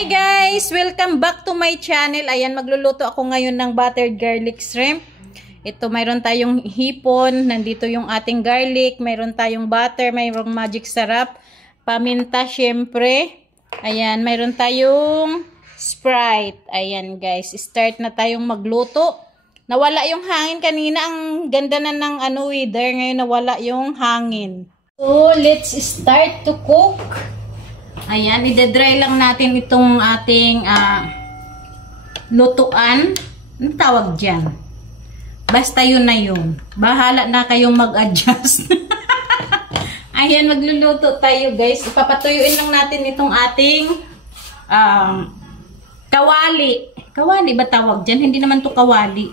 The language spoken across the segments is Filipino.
Hi guys! Welcome back to my channel. Ayan, magluluto ako ngayon ng buttered garlic shrimp. Ito, mayroon tayong hipon. Nandito yung ating garlic. Mayroon tayong butter. Mayroong magic sarap. Paminta, syempre. Ayan, mayroon tayong Sprite. Ayan guys, start na tayong magluto. Nawala yung hangin kanina. Ang ganda na ng weather. Ngayon nawala yung hangin. So, let's start to cook. Ayan, ide-dry lang natin itong ating lutuan. Anong tawag dyan? Basta yun na yun. Bahala na kayong mag-adjust. Ayan, magluluto tayo guys. Ipapatuyuin lang natin itong ating kawali. Kawali ba tawag dyan? Hindi naman to kawali.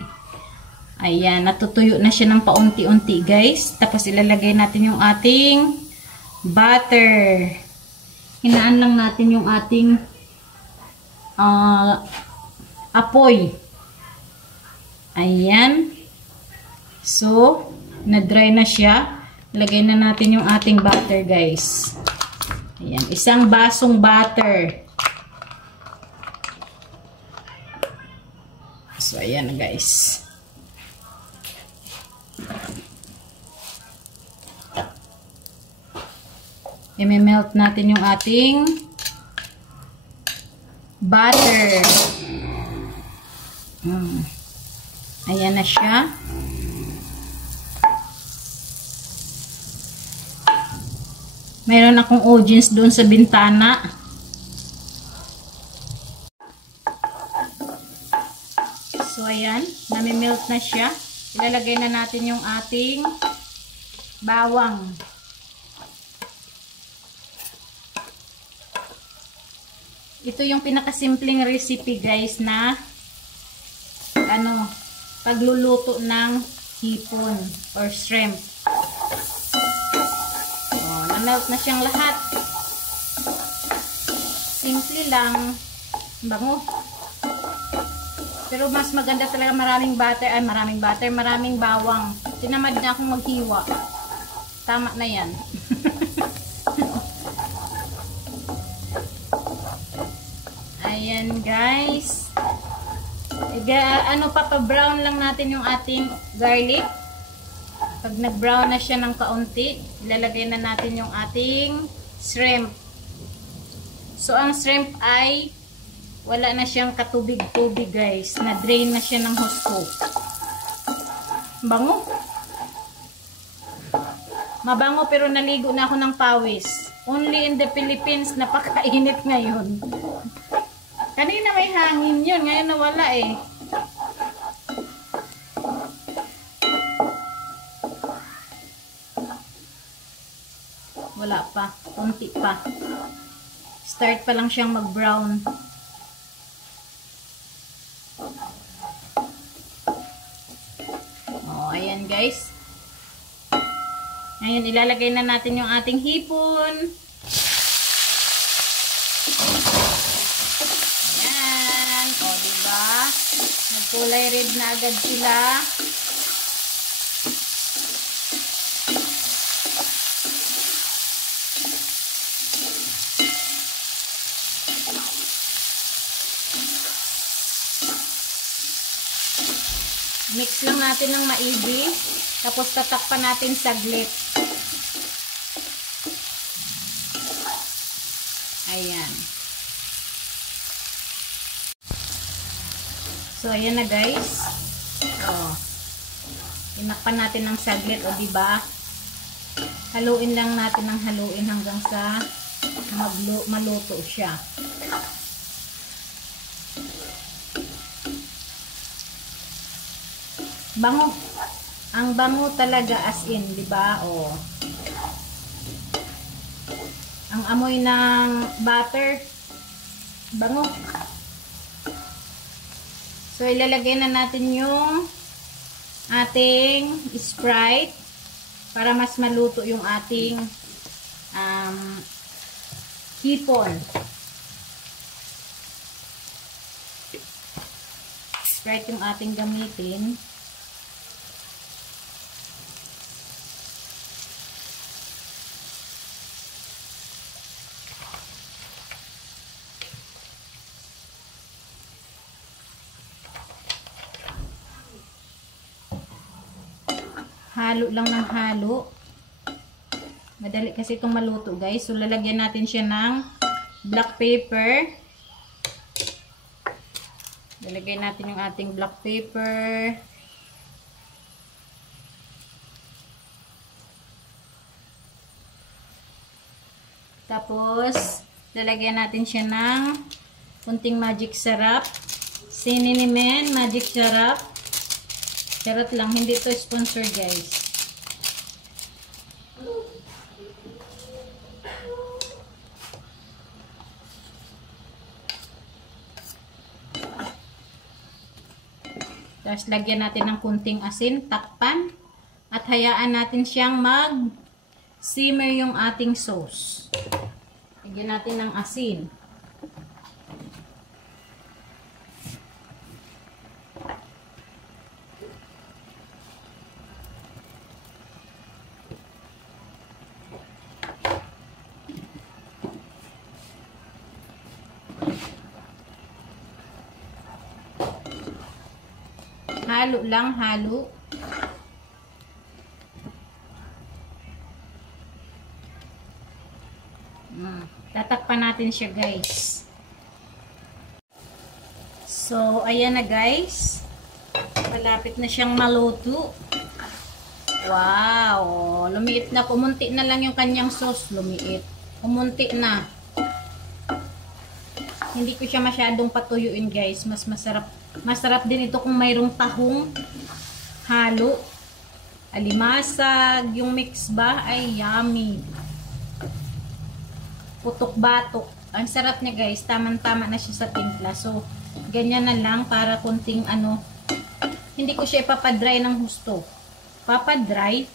Ayan, natutuyo na siya ng paunti-unti guys. Tapos ilalagay natin yung ating butter. Hinaan lang natin yung ating apoy. Ayan. So, na-dry na siya. Lagay na natin yung ating butter, guys. Ayan. Isang basong butter. So, ayan guys. I-melt natin yung ating butter. Ayan na siya. Mayroon akong audience doon sa bintana. So, ayan. Nami-melt na siya. Ilalagay na natin yung ating bawang. Ito yung pinakasimpleng recipe guys na pagluluto ng hipon or shrimp. Oh, na-melt na siyang lahat. Simple lang. Bango. Pero mas maganda talaga maraming bawang. Tinamad na akong maghiwa. Tama na yan. Ayan guys. Pa-brown lang natin yung ating garlic. Pag nag-brown na siya ng kaunti, ilalagay na natin yung ating shrimp. So ang shrimp ay wala na siyang katubig-tubig guys. Na-drain na siya ng husto. Bango. Mabango pero naligo na ako ng pawis. Only in the Philippines, napakainit ngayon. Kanina may hangin yun. Ngayon nawala eh. Wala pa. Kunti pa. Start pa lang siyang mag-brown. Oh, ayan guys. Ngayon ilalagay na natin yung ating hipon. Kulay red na agad sila. Mix lang natin ng maigi. Tapos tatakpan natin saglit. Ayan. So, ayan na guys. Oh. Inakpan natin ng saglit, o diba? Haluin lang natin ng haluin hanggang sa maluto siya. Bango. Ang bango talaga as in, diba? Oh. Ang amoy ng butter. Bango. So, ilalagay na natin yung ating Sprite para mas maluto yung ating hipon. Sprite yung ating gamitin. Halo lang ng halo. Madali kasi itong maluto guys. So lalagyan natin siya ng black pepper. Lalagyan natin yung ating black pepper. Tapos, lalagyan natin siya ng kunting magic sarap. Cinnamon, magic sarap. Charot lang, hindi to sponsor guys. Tapos, lagyan natin ng kunting asin, takpan. At hayaan natin siyang mag-simmer yung ating sauce. Lagyan natin ng asin. Halo lang, halo. Tatakpan natin siya guys. So, ayan na guys. Malapit na siyang maluto. Wow! Lumiit na. Kumunti na lang yung kanyang sauce. Lumiit. Kumunti na. Hindi ko siya masyadong patuyuin guys. Mas masarap. Masarap din ito kung mayroong tahong halo. Alimasag. Yung mix ba ay yummy. Putok-batok. Ang sarap niya guys. Tamang-tama na siya sa timpla. So, ganyan na lang para kunting ano. Hindi ko siya ipapadry ng husto. Papadry.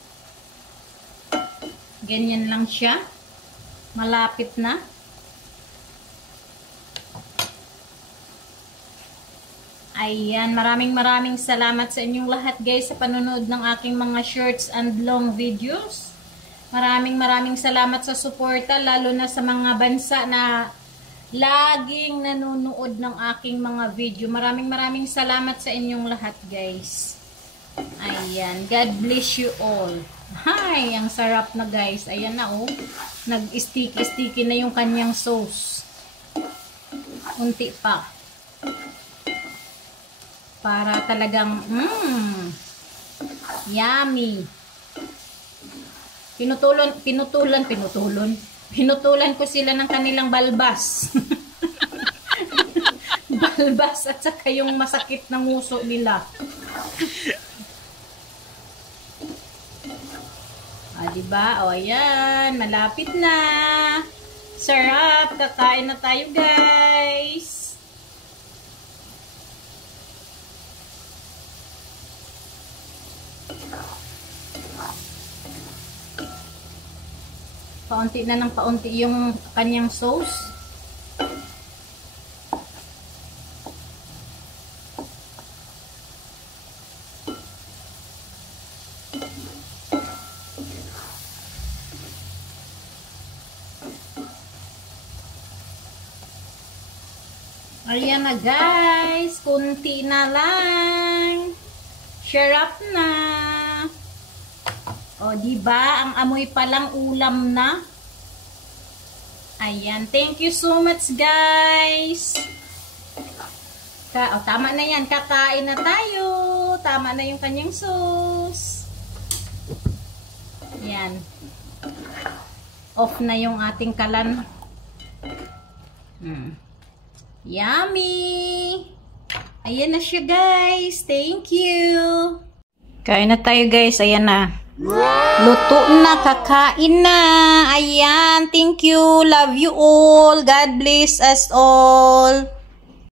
Ganyan lang siya. Malapit na. Ayan. Maraming salamat sa inyong lahat guys sa panonood ng aking mga shorts and long videos. Maraming salamat sa suporta, lalo na sa mga bansa na laging nanonood ng aking mga video. Maraming salamat sa inyong lahat, guys. Ayan, God bless you all. Hay, ang sarap na guys. Ayan na oh. Nag-sticky na yung kanyang sauce. Unti pa. Para talagang, yummy. Pinutulan ko sila ng kanilang balbas. Balbas at saka yung masakit na nguso nila. Diba? O, ayan. Malapit na. Sarap. Kakain na tayo, guys. Paunti na ng paunti yung kanyang sauce. Ayan na guys. Kunti na lang. Sarap na. O, diba? Ang amoy palang ulam na. Ayan. Thank you so much, guys. Tama na yan. Kakain na tayo. Tama na yung kanyang sauce. Ayan. Off na yung ating kalan. Yummy! Ayan na siya, guys. Thank you. Kain na tayo, guys. Ayan na. Luto na, kakain na. Ayan, thank you. Love you all. God bless us all.